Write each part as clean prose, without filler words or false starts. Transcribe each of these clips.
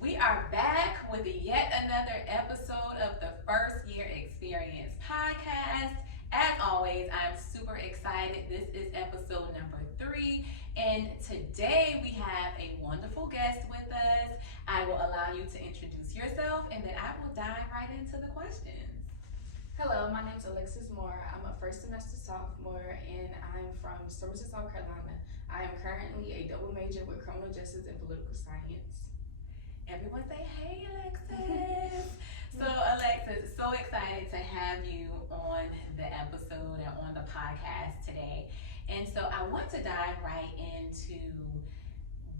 We are back with yet another episode of the First Year Experience podcast. As always, I'm super excited. This is episode number 3, and today we have a wonderful guest with us. I will allow you to introduce yourself, and then I will dive right into the questions. Hello, my name is Alexis Moore. I'm a first semester sophomore and I'm from Somerset, South Carolina. I am currently a double major with criminal justice and political science. Everyone say, hey, Alexis. So, Alexis, so excited to have you on the episode and on the podcast today. And so I want to dive right into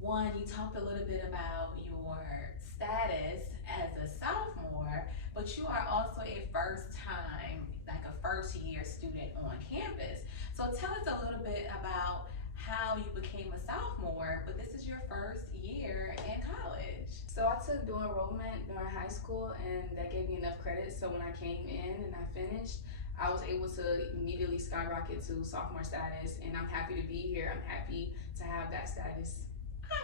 one, you talked a little bit about your status as a sophomore, but you are also a first year student on campus. So tell us a little bit about how you became a sophomore, but this is your first year in college. So I took dual enrollment during high school and that gave me enough credit. So when I came in and I finished, I was able to immediately skyrocket to sophomore status, and I'm happy to be here. I'm happy to have that status.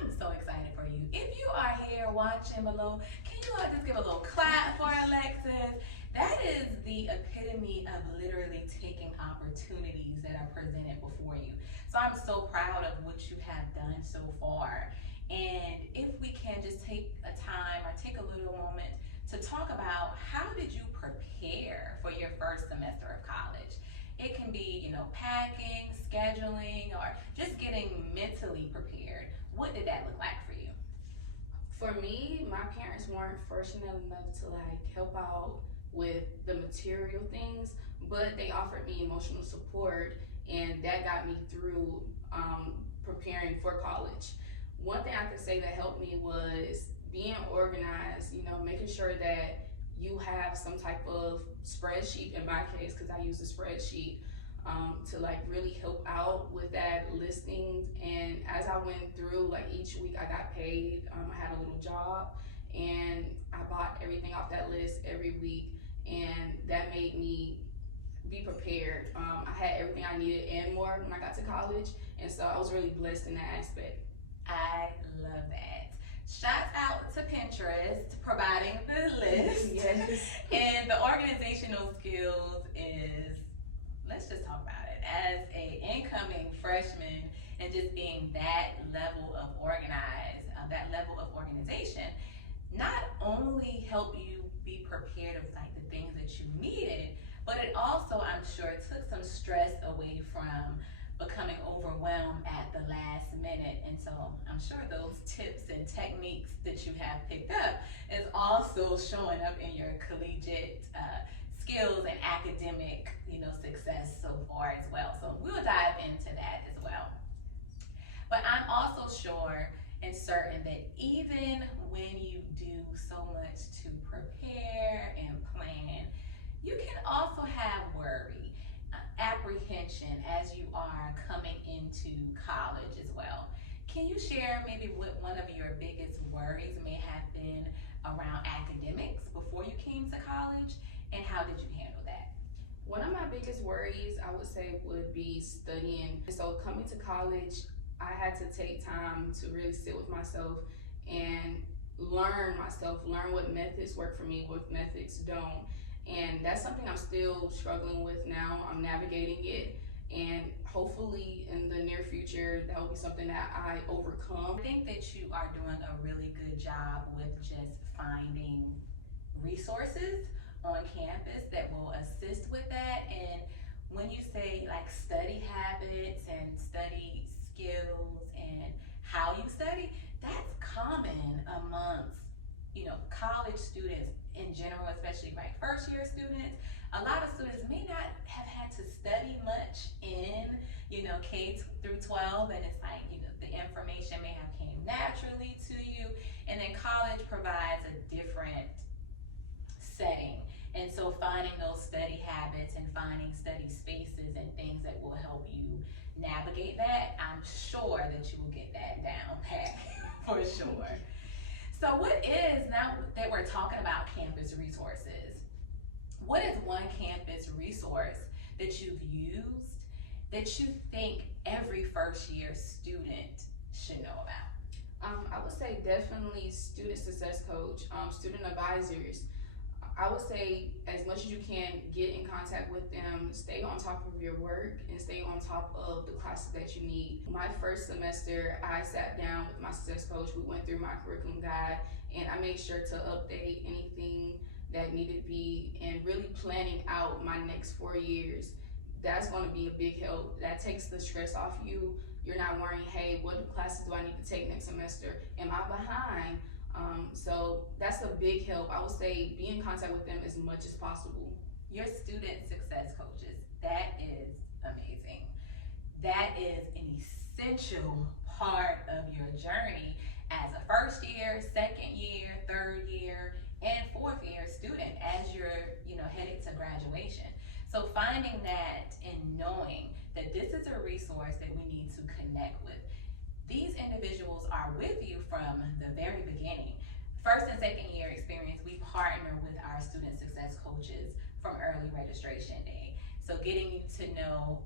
I'm so excited for you. If you are here watching below, can you all just give a little clap for Alexis? That is the epitome of literally taking opportunities that are presented before you. So I'm so proud of what you have done so far. And if we can just take a time or take a little moment to talk about how did you prepare for your first semester of college? It can be, packing, scheduling, or just getting mentally prepared. What did that look like for you? For me, my parents weren't fortunate enough to help out with the material things, but they offered me emotional support, and that got me through preparing for college. One thing I could say that helped me was being organized, making sure that you have some type of spreadsheet, in my case, because I use a spreadsheet to really help out with that listings. And as I went through, each week I got paid. I had a little job and I bought everything off that list every week, and that made me be prepared. I had everything I needed and more when I got to college, and so I was really blessed in that aspect. I love that. Shout out to Pinterest providing the list. Yes. And the organizational skills is, let's just talk about it. As a incoming freshman and just being that level of that level of organization, not only help you be prepared of the things that you needed, but it also, I'm sure, took some stress away from becoming overwhelmed at the last minute. And so I'm sure those tips and techniques that you have picked up is also showing up in your collegiate skills and academic success so far as well. So we'll dive into that as well. But I'm also sure and certain that even when you do so much to prepare and plan, you can also have worry, apprehension as you are coming into college as well. Can you share maybe what one of your biggest worries may have been around academics before you came to college, and how did you handle that? One of my biggest worries, I would say, would be studying. So coming to college, I had to take time to really sit with myself and learn what methods work for me, what methods don't. And that's something I'm still struggling with now. I'm navigating it, and hopefully in the near future, that will be something that I overcome. I think that you are doing a really good job with just finding resources on campus that will assist with that. And when you say study habits and study skills and how you study, that's common amongst college students in general, especially first year students. A lot of students may not have had to study much in K through 12, and it's the information may have came naturally to you, and then college provides a different setting. And so finding those study habits and finding study spaces and things that will help you navigate that, I'm sure that you will get that down pat for sure. So now that we're talking about campus resources, what is one campus resource that you've used that you think every first year student should know about? I would say definitely student success coach, student advisors. I would say as much as you can, get in contact with them, stay on top of your work, and stay on top of the classes that you need. My first semester, I sat down with my success coach. We went through my curriculum guide, and I made sure to update anything that needed to be, and really planning out my next 4 years. That's going to be a big help. That takes the stress off you. You're not worrying, hey, what classes do I need to take next semester? Am I behind? So that's a big help. I would say be in contact with them as much as possible. Your student success coaches, that is amazing. That is an essential part of your journey as a first year, second year, third year, and fourth year student as you're, headed to graduation. So finding that and knowing that this is a resource that we need to connect with. These individuals are with you from the very beginning. First and second year experience, we partner with our student success coaches from early registration day. So getting you to know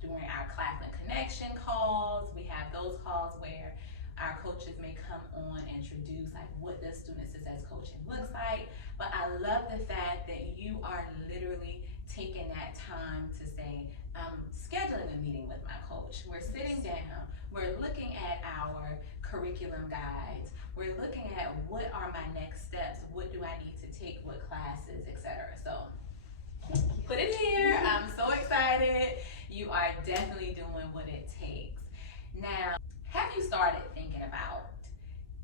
during our Claflin Connection calls, we have those calls where our coaches may come on and introduce like what does student success coaching looks like. But I love the fact that you are literally taking that time to say, I'm scheduling a meeting with my coach. We're sitting down, we're looking at our curriculum guides, we're looking at what are my next steps, what do I need to take, what classes, etc. So put it here. I'm so excited. You are definitely doing what it takes. Now, have you started thinking about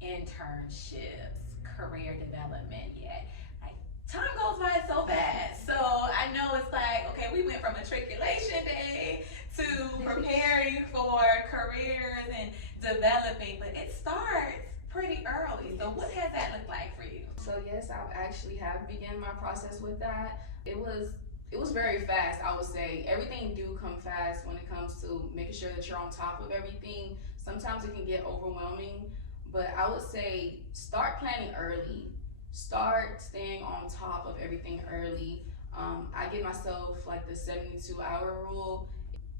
internships, career development yet? Like, time goes by so fast. So I know it's like, okay, we went from matriculation day to preparing for careers and developing, but it starts pretty early. So what has that looked like for you? So yes, I've actually have begun my process with that. It was very fast, I would say. Everything do come fast when it comes to making sure that you're on top of everything. Sometimes it can get overwhelming, but I would say start planning early. Start staying on top of everything early. I give myself like the 72-hour rule.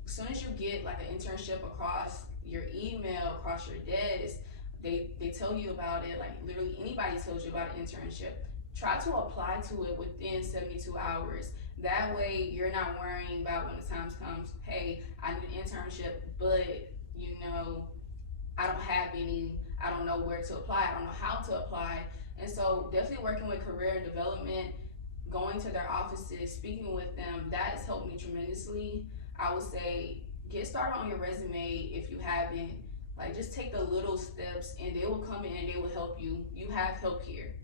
As soon as you get like an internship across your email, across your desk, they tell you about it. Like literally anybody tells you about an internship. Try to apply to it within 72 hours. That way you're not worrying about when the time comes, hey, I need an internship, but I don't have any, I don't know where to apply, I don't know how to apply. And so definitely working with career development, going to their offices, speaking with them, that has helped me tremendously. I would say get started on your resume if you haven't. Like just take the little steps and they will come in and they will help you. You have help here.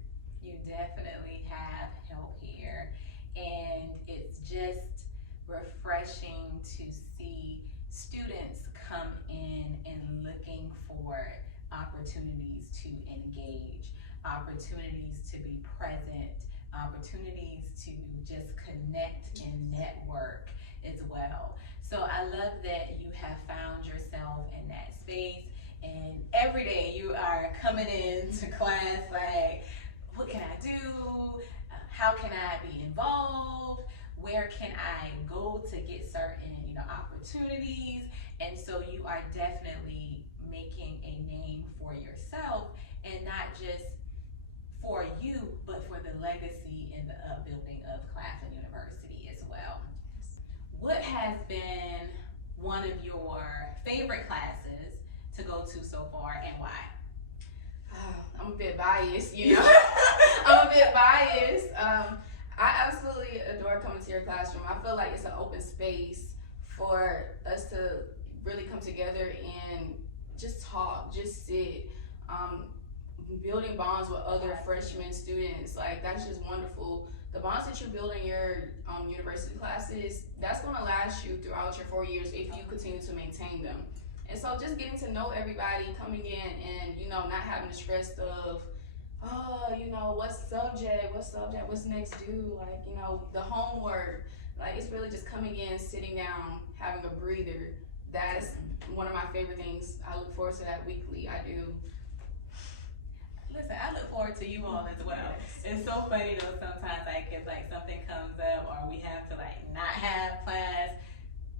You definitely have help here. And it's just refreshing to see students come in and looking for opportunities to engage, opportunities to be present, opportunities to just connect and network as well. So I love that you have found yourself in that space, and every day you are coming into class like, what can I do? How can I be involved? Where can I go to get certain, opportunities? And so you are definitely making a name for yourself, and not just for you, but for the legacy and the upbuilding of Claflin University as well. What has been one of your favorite classes to go to so far, and why? I'm a bit biased, I'm a bit biased. I absolutely adore coming to your classroom. I feel like it's an open space for us to really come together and just talk, just sit, building bonds with other freshman students. Like that's just wonderful. The bonds that you build in your university classes, that's going to last you throughout your 4 years if you continue to maintain them. And so just getting to know everybody, coming in and, not having the stress of, what subject, what's next due, like, the homework. Like, it's really just coming in, sitting down, having a breather. That is one of my favorite things. I look forward to that weekly. I do. Listen, I look forward to you all as well. Yes. It's so funny though, sometimes like if like something comes up or we have to like not have class,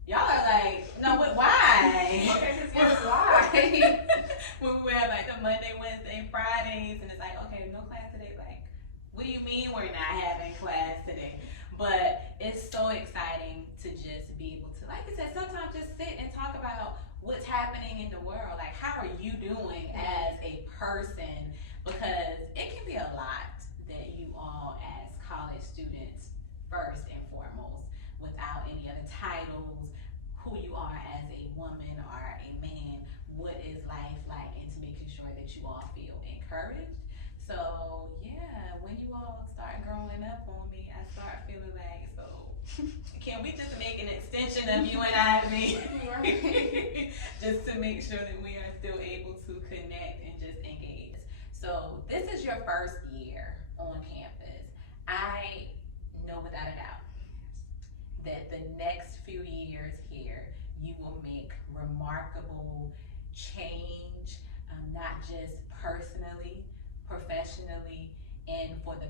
y'all are like, no, but why? Okay, yes, why? When we have like the Monday encouraged. So yeah, when you all start growing up on me, I start feeling like, so can we just make an extension of you and I, Right. just to make sure that we are still able to connect and just engage. So this is your first year on campus. I know without a doubt that the next few years here, you will make remarkable change, not just personally, professionally, and for the